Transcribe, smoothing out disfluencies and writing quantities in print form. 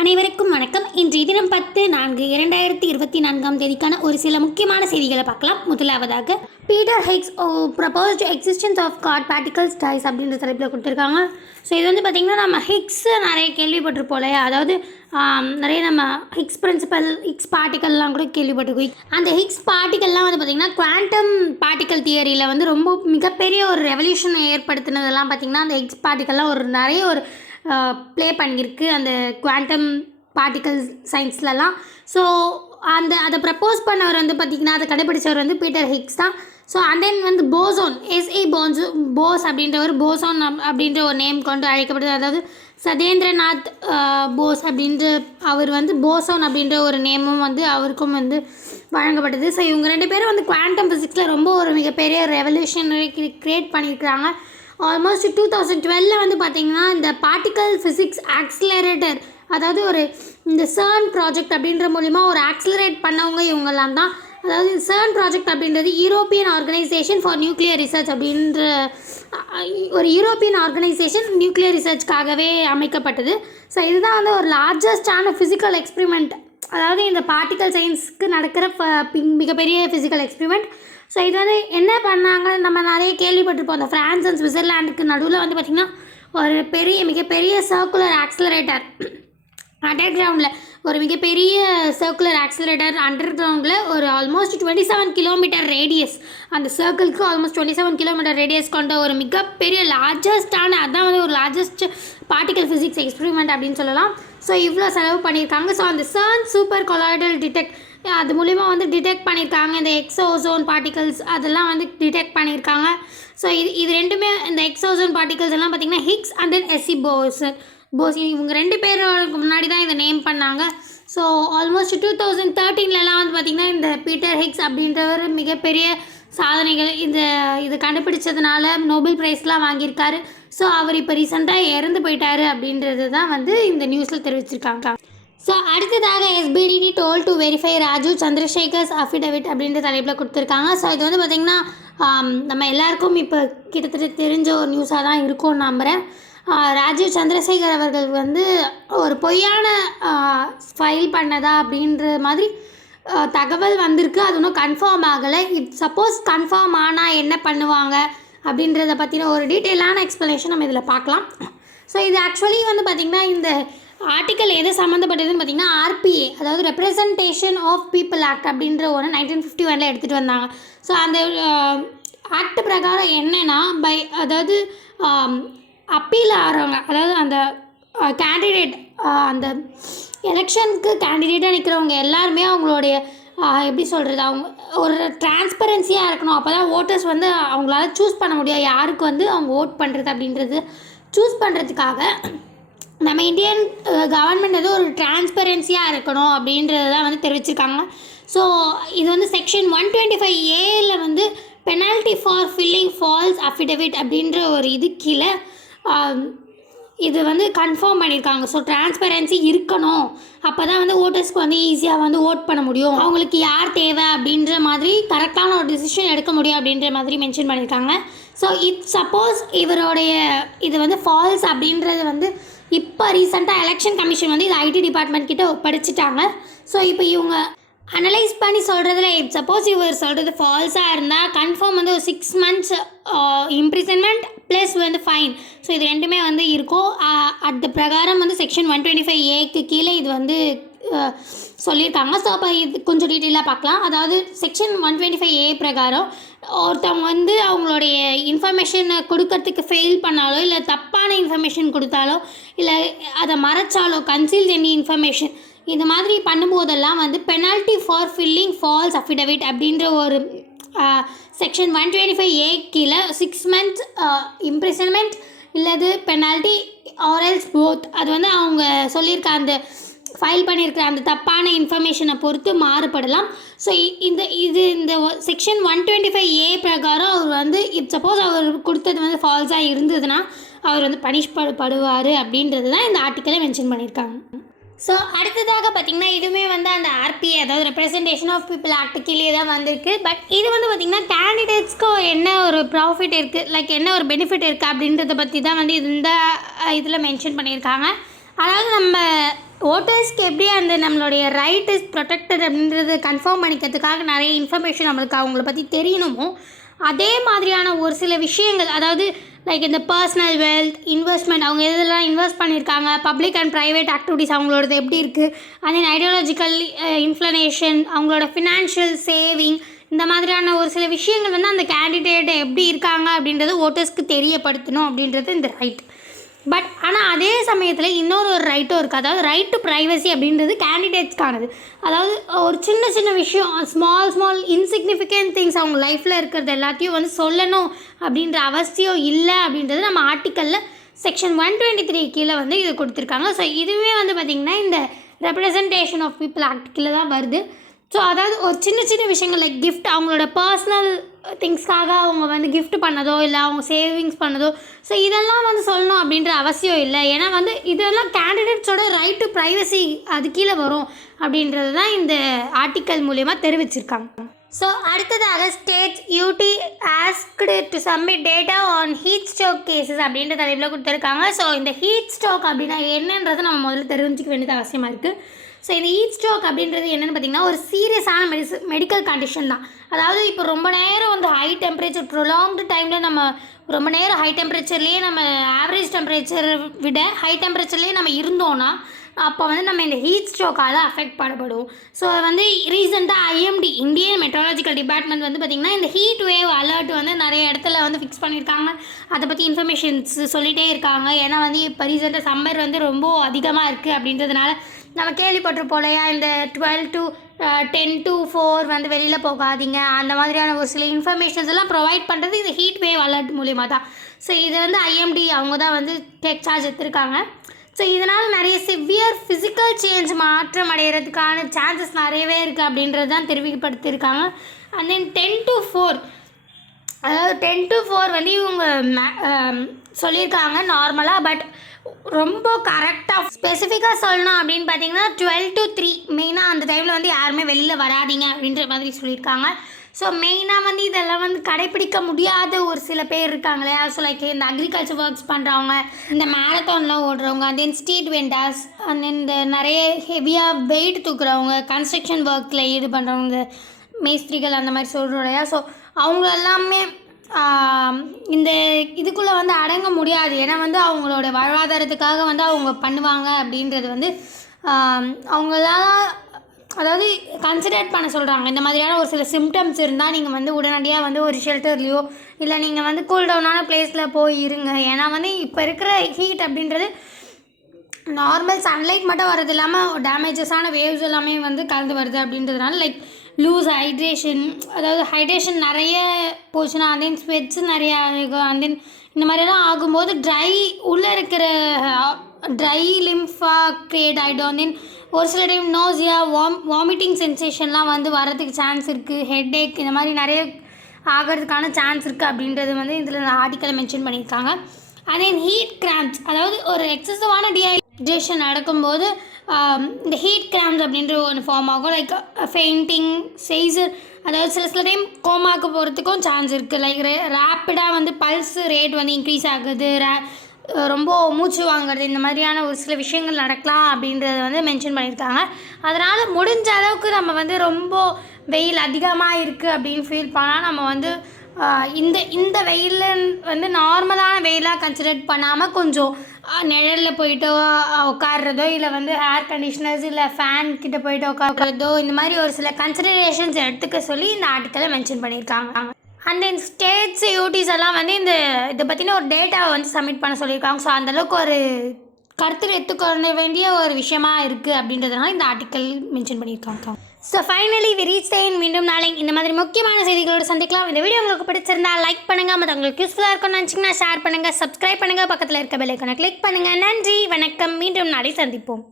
அனைவருக்கும் வணக்கம். இன்று தினம் 10/4/2024 ஒரு சில முக்கியமான செய்திகளை பார்க்கலாம். முதலாவதாக Peter Higgs proposed existence of god particles dies அப்படின்ற தலைப்பில் கொடுத்துருக்காங்க. ஸோ இது வந்து பார்த்திங்கன்னா நம்ம ஹிக்ஸ் நிறைய கேள்விப்பட்டிருப்போம் இல்லையா, அதாவது நிறைய நம்ம ஹிக்ஸ் பிரின்சிபல் ஹிக்ஸ் பார்ட்டிகல்லாம் கூட கேள்விப்பட்டிருக்கோம். அந்த ஹிக்ஸ் பார்ட்டிகல்லாம் வந்து பார்த்திங்கன்னா குவாண்டம் பார்ட்டிக்கல் தியரியில் வந்து ரொம்ப மிகப்பெரிய ஒரு ரெவல்யூஷன் ஏற்படுத்தினதெல்லாம் பார்த்திங்கன்னா அந்த ஹிக்ஸ் பார்ட்டிகல்லாம் நிறைய ப்ளே பண்ணியிருக்கு அந்த குவாண்டம் பார்ட்டிகல் சயின்ஸ்லலாம். ஸோ அதை ப்ரப்போஸ் பண்ணவர் வந்து பார்த்திங்கன்னா அதை கண்டுபிடிச்சவர் வந்து பீட்டர் ஹிக்ஸ் தான். ஸோ அண்ட் தென் வந்து போசோன் போஸ் அப்படின்றவர் போசோன் அப்படின்ற ஒரு நேம் கொண்டு அழைக்கப்படுது. அதாவது சதேந்திரநாத் போஸ் அப்படின்ற அவர் வந்து போசோன் அப்படின்ற ஒரு நேமும் வந்து அவருக்கும் வந்து வழங்கப்பட்டது. ஸோ இவங்க ரெண்டு பேரும் வந்து குவாண்டம் ஃபிசிக்ஸில் ரொம்ப ஒரு மிகப்பெரிய ரெவல்யூஷனரி க்ரியேட் பண்ணியிருக்கிறாங்க. ஆல்மோஸ்ட் 2012 வந்து பார்த்திங்கன்னா இந்த பார்ட்டிக்கல் ஃபிசிக்ஸ் ஆக்சிலரேட்டர், அதாவது இந்த CERN ப்ராஜெக்ட் அப்படின்ற மூலிமா ஒரு ஆக்சிலரேட் பண்ணவங்க இவங்கெல்லாம் தான். அதாவது CERN ப்ராஜெக்ட் அப்படின்றது European organisation for nuclear research அப்படின்ற ஒரு யூரோப்பியன் ஆர்கனைசேஷன் நியூக்ளியர் ரிசர்ச்காகவே அமைக்கப்பட்டது. ஸோ இதுதான் வந்து ஒரு லார்ஜஸ்டான ஃபிசிக்கல் எக்ஸ்பிரிமெண்ட், அதாவது இந்த பார்ட்டிக்கல் சயின்ஸ்க்கு நடக்கிற மிகப்பெரிய ஃபிசிக்கல் எக்ஸ்பிரிமெண்ட். ஸோ இது வந்து என்ன பண்ணாங்க, நம்ம நிறைய கேள்விப்பட்டிருப்போம். அந்த ஃப்ரான்ஸ் அண்ட் சுவிட்சர்லாண்டுக்கு நடுவில் வந்து பார்த்திங்கன்னா ஒரு மிகப்பெரிய சர்க்குலர் ஆக்சிலரேட்டர் அண்டர் கிரவுண்டில், ஒரு மிகப்பெரிய சர்க்குலர் ஆக்சிலரேட்டர் அண்டர் கிரவுண்டில் ஒரு ஆல்மோஸ்ட் 27 கிலோமீட்டர் ரேடியஸ், அந்த சர்க்கிளுக்கு ஆல்மோஸ்ட் 27 கிலோமீட்டர் ரேடியஸ் கொண்ட ஒரு மிகப்பெரிய லார்ஜஸ்டான, அதான் வந்து ஒரு லார்ஜஸ்ட் பார்ட்டிக்கல் ஃபிசிக்ஸ் எக்ஸ்பிரிமெண்ட் அப்படின்னு சொல்லலாம். ஸோ இவ்வளோ செலவு பண்ணியிருக்காங்க. ஸோ அந்த CERN சூப்பர் கொலாய்டல் அது மூலிமா வந்து டிடெக்ட் பண்ணியிருக்காங்க. இந்த எக்ஸோசோன் பார்ட்டிகல்ஸ் அதெல்லாம் வந்து டிடெக்ட் பண்ணியிருக்காங்க. ஸோ இது ரெண்டுமே, இந்த எக்ஸோசோன் பார்ட்டிகல்ஸ் எல்லாம் பார்த்திங்கன்னா Higgs and then S C இவங்க ரெண்டு பேருக்கு முன்னாடி தான் இதை நேம் பண்ணாங்க. ஸோ ஆல்மோஸ்ட் 2013லலாம் வந்து பார்த்திங்கன்னா இந்த பீட்டர் ஹிக்ஸ் அப்படின்றவர் மிகப்பெரிய சாதனைகள் இது கண்டுபிடிச்சதுனால நோபல் ப்ரைஸ்லாம் வாங்கியிருக்காரு. ஸோ அவர் இப்போ ரீசெண்டாக இறந்து போயிட்டார் அப்படின்றது தான் வந்து இந்த நியூஸில் தெரிவிச்சிருக்காங்க. ஸோ அடுத்ததாக SBDT told to verify Rajeev Chandrasekhar's affidavit அப்படின்ற தலைப்பில் கொடுத்துருக்காங்க. ஸோ இது வந்து பார்த்திங்கன்னா நம்ம எல்லாருக்கும் இப்போ கிட்டத்தட்ட தெரிஞ்ச ஒரு நியூஸாக தான் இருக்கும்னு நம்புகிறேன். ராஜீவ் சந்திரசேகர் அவர்கள் வந்து ஒரு பொய்யான ஃபைல் பண்ணதா அப்படின்ற மாதிரி தகவல் வந்திருக்கு. அது இன்னும் கன்ஃபார்ம் ஆகலை. சப்போஸ் கன்ஃபார்ம் ஆனால் என்ன பண்ணுவாங்க அப்படின்றத பற்றின ஒரு டீட்டெயிலான எக்ஸ்ப்ளனேஷன் நம்ம இதில் பார்க்கலாம். ஸோ இது ஆக்சுவலி வந்து பார்த்திங்கன்னா இந்த ஆர்டிக்கல் எது சம்மந்தப்பட்டதுன்னு பார்த்திங்கன்னா RPA, அதாவது ரெப்ரசன்டேஷன் ஆஃப் பீப்புள் ஆக்ட் அப்படின்ற ஒன்று 1951 எடுத்துகிட்டு வந்தாங்க. ஸோ அந்த ஆக்ட் பிரகாரம் என்னென்னா அதாவது அப்பீல் ஆகிறவங்க, அதாவது அந்த கேண்டிடேட், அந்த எலெக்ஷனுக்கு கேண்டிடேட்டாக நிற்கிறவங்க எல்லாருமே அவங்களுடைய எப்படி சொல்கிறது, அவங்க ஒரு டிரான்ஸ்பரன்சியாக இருக்கணும். அப்போ தான் ஓட்டர்ஸ் வந்து அவங்களால சூஸ் பண்ண முடியும் யாருக்கு வந்து அவங்க ஓட் பண்ணுறது அப்படின்றது. சூஸ் பண்ணுறதுக்காக நம்ம இந்தியன் கவர்மெண்ட் வந்து ஒரு டிரான்ஸ்பரன்சியாக இருக்கணும் அப்படின்றது தான் வந்து தெரிவிச்சிருக்காங்க. ஸோ இது வந்து செக்ஷன் 125A வந்து penalty for filling falls affidavit அப்படின்ற ஒரு கீழே இது வந்து கன்ஃபார்ம் பண்ணியிருக்காங்க. ஸோ டிரான்ஸ்பரன்சி இருக்கணும், அப்போ தான் வந்து ஓட்டர்ஸ்க்கு வந்து ஈஸியாக வந்து ஓட் பண்ண முடியும், அவங்களுக்கு யார் தேவை அப்படின்ற மாதிரி கரெக்டான ஒரு டிசிஷன் எடுக்க முடியும் அப்படின்ற மாதிரி மென்ஷன் பண்ணியிருக்காங்க. ஸோ சப்போஸ் இவருடைய இது வந்து ஃபால்ஸ் அப்படின்றது வந்து இப்போ ரீசெண்டாக எலெக்ஷன் கமிஷன் வந்து இது IT டிபார்ட்மெண்ட் கிட்ட ஒப்படைச்சிட்டாங்க. ஸோ இப்போ இவங்க அனலைஸ் பண்ணி சொல்கிறதுல சப்போஸ் இவர் சொல்கிறது ஃபால்ஸாக இருந்தால் கன்ஃபார்ம் வந்து ஒரு 6 months இம்ப்ரிசன்மெண்ட் ப்ளஸ் வந்து ஃபைன். ஸோ இது ரெண்டுமே வந்து இருக்கும். அந்த பிரகாரம் வந்து செக்ஷன் 125A கீழே இது வந்து சொல்லியிருக்காங்க. ஸோ அப்போ இது கொஞ்சம் டீட்டெயிலாக பார்க்கலாம். அதாவது செக்ஷன் 125A பிரகாரம் ஒருத்தவங்க வந்து அவங்களுடைய இன்ஃபர்மேஷனை கொடுக்கறதுக்கு ஃபெயில் பண்ணாலோ, இல்லை தப்பான இன்ஃபர்மேஷன் கொடுத்தாலோ, இல்லை அதை மறைச்சாலோ, கன்சீல் எனி இன்ஃபர்மேஷன், இந்த மாதிரி பண்ணும்போதெல்லாம் வந்து penalty for filling falls affidavit அப்படின்ற ஒரு செக்ஷன் 125A கீழே 6 months இம்ப்ரிசன்மெண்ட் இல்லது பெனால்ட்டி ஆர்எல்ஸ் போத், அது வந்து அவங்க சொல்லியிருக்க அந்த ஃபைல் பண்ணியிருக்கிற அந்த தப்பான இன்ஃபர்மேஷனை பொறுத்து மாறுபடலாம். ஸோ இந்த செக்ஷன் 125A பிரகாரம் அவர் வந்து சப்போஸ் அவர் கொடுத்தது வந்து ஃபால்ஸாக இருந்ததுன்னா அவர் வந்து பனிஷ் படுவார் அப்படின்றது தான் இந்த ஆர்டிக்கலை மென்ஷன் பண்ணியிருக்காங்க. ஸோ அடுத்ததாக பார்த்திங்கன்னா இதுவுமே வந்து அந்த RPA, அதாவது ரெப்ரசன்டேஷன் ஆஃப் பீப்புள் ஆக்ட் கீழே தான் வந்திருக்கு. பட் இது வந்து பார்த்திங்கன்னா கேண்டிடேட்ஸ்க்கு என்ன ஒரு ப்ராஃபிட் இருக்குது, லைக் என்ன ஒரு பெனிஃபிட் இருக்குது அப்படின்றத பற்றி தான் வந்து இந்த இதில் மென்ஷன் பண்ணியிருக்காங்க. அதாவது நம்ம ஓட்டர்ஸ்க்கு எப்படி அந்த நம்மளுடைய ரைட் இஸ் ப்ரொடெக்டட் அப்படின்றது கன்ஃபார்ம் பண்ணிக்கிறதுக்காக நிறைய இன்ஃபர்மேஷன் நம்மளுக்கு அவங்கள பற்றி தெரியணுமோ, அதே மாதிரியான ஒரு சில விஷயங்கள், அதாவது லைக் இந்த பர்சனல் வெல்த், இன்வெஸ்ட்மெண்ட், அவங்க எதெல்லாம் இன்வெஸ்ட் பண்ணியிருக்காங்க, பப்ளிக் அண்ட் ப்ரைவேட் ஆக்டிவிட்டீஸ் அவங்களோடது எப்படி இருக்குது, அதே ஐடியாலஜிக்கல் இன்ஃப்ளனேஷன், அவங்களோட ஃபினான்ஷியல் சேவிங், இந்த மாதிரியான ஒரு சில விஷயங்கள் வந்து அந்த கேண்டிடேட் எப்படி இருக்காங்க அப்படின்றது ஓட்டர்ஸ்க்கு தெரியப்படுத்தணும் அப்படின்றது இந்த ரைட். பட் ஆனால் அதே சமயத்தில் இன்னொரு ரைட்டும் இருக்குது. அதாவது ரைட் டு ப்ரைவசி அப்படின்றது கேண்டிடேட்ஸ்க்கானது. அதாவது ஒரு சின்ன சின்ன விஷயம், ஸ்மால் இன்சிக்னிஃபிகண்ட் திங்ஸ் அவங்க லைஃப்பில் இருக்கிறது எல்லாத்தையும் வந்து சொல்லணும் அப்படின்ற அவசியம் இல்லை அப்படின்றது நம்ம ஆர்டிக்கலில் செக்ஷன் 123 கீழே வந்து இது கொடுத்துருக்காங்க. ஸோ இதுவே வந்து பார்த்திங்கன்னா இந்த ரெப்ரசன்டேஷன் ஆஃப் பீப்புள் ஆக்ட் கீழே தான் வருது. ஸோ அதாவது ஒரு சின்ன சின்ன விஷயங்கள் லைக் கிஃப்ட், அவங்களோட பர்சனல் திங்ஸ்க்காக அவங்க வந்து கிஃப்ட் பண்ணதோ இல்லை அவங்க சேவிங்ஸ் பண்ணதோ, ஸோ இதெல்லாம் வந்து சொல்லணும் அப்படின்ற அவசியம் இல்லை. ஏன்னா வந்து இதெல்லாம் கேண்டிடேட்ஸோட ரைட் டு ப்ரைவசி அது கீழே வரும் அப்படின்றது தான் இந்த ஆர்டிக்கல் மூலயமா தெரிவிச்சிருக்காங்க. ஸோ அடுத்ததாக states UT asked to submit data on heat stroke cases அப்படின்ற தலைப்பில் கொடுத்துருக்காங்க. ஸோ இந்த ஹீட் ஸ்ட்ரோக் அப்படின்னா என்னன்றதை நம்ம முதல்ல தெரிஞ்சிக்க வேண்டியது அவசியமாக இருக்குது. ஸோ இந்த ஹீட் ஸ்ட்ரோக் அப்படின்றது என்னென்னு பார்த்திங்கன்னா ஒரு சீரியஸான மெடிக்கல் கண்டிஷன் தான். அதாவது இப்போ ரொம்ப நேரம் வந்து ஹை டெம்பரேச்சர், ப்ரொலாங்டு டைமில் நம்ம ரொம்ப நேரம் ஹை டெம்பரேச்சர்லேயே நம்ம ஆவரேஜ் டெம்பரேச்சரை விட ஹை டெம்பரேச்சர்லேயே நம்ம இருந்தோன்னா அப்போ வந்து நம்ம இந்த ஹீட் ஸ்ட்ரோக்கால் அஃபெக்ட் பண்ணப்படும். ஸோ வந்து ரீசெண்டாக ஐஎம்டி இந்தியன் மெட்ரோலாஜிக்கல் டிபார்ட்மெண்ட் வந்து பார்த்திங்கன்னா இந்த ஹீட் வேவ் அலர்ட் வந்து நிறைய இடத்துல வந்து ஃபிக்ஸ் பண்ணியிருக்காங்க. அதை பற்றி இன்ஃபர்மேஷன்ஸ் சொல்லிகிட்டே இருக்காங்க. ஏன்னா வந்து இப்போ ரீசெண்டாக சம்மர் வந்து ரொம்ப அதிகமாக இருக்குது அப்படின்றதுனால நம்ம கேள்விப்பட்டிருப்போம் இல்லையா, இந்த 12 to 10 to 4 வந்து வெளியில் போகாதீங்க, அந்த மாதிரியான ஒரு சில இன்ஃபர்மேஷன்ஸ் எல்லாம் ப்ரொவைட் பண்ணுறது இந்த ஹீட் வேவ் அலர்ட் மூலிமா தான். ஸோ இதை வந்து ஐஎம்டி அவங்க தான் வந்து டேக் சார்ஜ் எடுத்திருக்காங்க. ஸோ இதனால் நிறைய சிவியர் ஃபிசிக்கல் சேஞ்ச் மாற்றம் அடைகிறதுக்கான சான்சஸ் நிறையவே இருக்குது அப்படின்றது தான் தெரிவிக்கப்படுத்தியிருக்காங்க. அண்ட் தென் 10 to 4, அதாவது 10 to 4 வந்து இவங்க சொல்லியிருக்காங்க நார்மலாக. பட் ரொம்ப கரெக்டாக ஸ்பெசிஃபிக்காக சொல்லணும் அப்படின்னு பார்த்தீங்கன்னா 12 to 3 மெயினாக அந்த டைமில் வந்து யாருமே வெளியில் வராதிங்க அப்படின்ற மாதிரி சொல்லியிருக்காங்க. ஸோ மெயினாக வந்து இதெல்லாம் வந்து கடைப்பிடிக்க முடியாத ஒரு சில பேர் இருக்காங்களே. ஸோ லைக் இந்த அக்ரிகல்ச்சர் ஒர்க்ஸ் பண்ணுறவங்க, இந்த மேரத்தான்லாம் ஓடுறவங்க, தென் ஸ்ட்ரீட் வெண்டார்ஸ், அண்ட் இந்த நிறைய ஹெவியாக வெயிட் தூக்குறவங்க, கன்ஸ்ட்ரக்ஷன் ஒர்க்கில் ஈடு பண்ணுறவங்க, மேஸ்திரிகள் அந்த மாதிரி சொல்கிறோம் இல்லையா. ஸோ அவங்க எல்லாமே இந்த இதுக்குள்ளே வந்து அடங்க முடியாது. ஏன்னா வந்து அவங்களோட வாழ்வாதாரத்துக்காக வந்து அவங்க பண்ணுவாங்க அப்படின்றது வந்து அவங்களால அதாவது கன்சிடர் பண்ண சொல்கிறாங்க. இந்த மாதிரியான ஒரு சில சிம்டம்ஸ் இருந்தால் நீங்கள் வந்து உடனடியாக வந்து ஒரு ஷெல்டர்லேயோ இல்லை நீங்கள் வந்து கூல் டவுனான பிளேஸில் போய் இருங்க. ஏன்னா வந்து இப்போ இருக்கிற ஹீட் அப்படின்றது நார்மல் சன்லைட் மட்டும் வரது இல்லாமல் டேமேஜஸான வேவ்ஸ் எல்லாமே வந்து கலந்து வருது அப்படின்றதுனால லைக் லூஸ் ஹைட்ரேஷன், அதாவது ஹைட்ரேஷன் நிறைய போச்சுன்னா அண்ட் தென் ஸ்வெட்ஸ் நிறையா ஆகும். அண்ட் தென் இந்த மாதிரியெல்லாம் ஆகும்போது உள்ளே இருக்கிற ட்ரை லிம்ஃபாக க்ரியேட் ஆகிடும். அண்ட் தென் ஒரு சில டைம் நோசியா, வாமிட்டிங் சென்சேஷன்லாம் வந்து வரதுக்கு சான்ஸ் இருக்குது. ஹெட்ஏக் இந்த மாதிரி நிறைய ஆகிறதுக்கான சான்ஸ் இருக்குது அப்படின்றது வந்து இதில் ஆர்டிக்கலில் மென்ஷன் பண்ணியிருக்காங்க. அண்ட் தென் ஹீட் கிராம்ப்ஸ், அதாவது ஒரு எக்ஸசிவான டீஹைட்ரேஷன் நடக்கும்போது இந்த ஹீட் கிராம்ப்ஸ் அப்படின்ற ஒன்று ஃபார்ம் ஆகும். லைக் ஃபெயிண்டிங், சைஸர், அதாவது சில டைம் கோமாவுக்கு போகிறதுக்கும் சான்ஸ் இருக்குது. லைக் ரேப்பிடாக வந்து பல்ஸ் ரேட் வந்து இன்க்ரீஸ் ஆகுது, ரொம்ப மூச்சு வாங்குறது, இந்த மாதிரியான ஒரு சில விஷயங்கள் நடக்கலாம் அப்படின்றத வந்து மென்ஷன் பண்ணியிருக்காங்க. அதனால் முடிஞ்ச அளவுக்கு நம்ம வந்து ரொம்ப வெயில் அதிகமாக இருக்குது அப்படின்னு ஃபீல் பண்ணால் நம்ம வந்து இந்த வெயில் வந்து நார்மலான வெயிலாக கன்சிடர் பண்ணாமல் கொஞ்சம் நிழலில் போயிட்டு உட்காடுறதோ இல்லை வந்து ஹேர் கண்டிஷ்னர்ஸ் இல்லை ஃபேன் கிட்ட போயிட்டு உட்காடுறதோ, இந்த மாதிரி ஒரு சில கன்சிடரேஷன்ஸ் எடுத்துக்க சொல்லி இந்த ஆர்டிக்கலை மென்ஷன் பண்ணியிருக்காங்க. அண்ட் தென் ஸ்டேட்ஸ் யூடிஸ் எல்லாம் வந்து இதை பற்றின ஒரு டேட்டாவை வந்து சப்மிட் பண்ண சொல்லியிருக்காங்க. ஸோ அந்தளவுக்கு ஒரு கருத்தில் எடுத்துக்கொள்ள வேண்டிய ஒரு விஷயமா இருக்குது அப்படின்றதுனால இந்த ஆர்டிக்கல் மென்ஷன் பண்ணியிருக்காங்க. So finally we reach the end. மீண்டும் நாளை இந்த மாதிரி முக்கியமான செய்திகளோடு சந்திக்கலாம். இந்த வீடியோ உங்களுக்கு பிடிச்சிருந்தா லைக் பண்ணுங்கள், மற்ற உங்களுக்கு யூஸ்ஃபுல்லாக இருக்கும்னு நினச்சிங்கன்னா ஷேர் பண்ணுங்கள், சப்ஸ்கிரைப் பண்ணுங்கள், பக்கத்தில் இருக்க பெல் ஐக்கானை கிளிக் பண்ணுங்கள். நன்றி, வணக்கம். மீண்டும் நாளை சந்திப்போம்.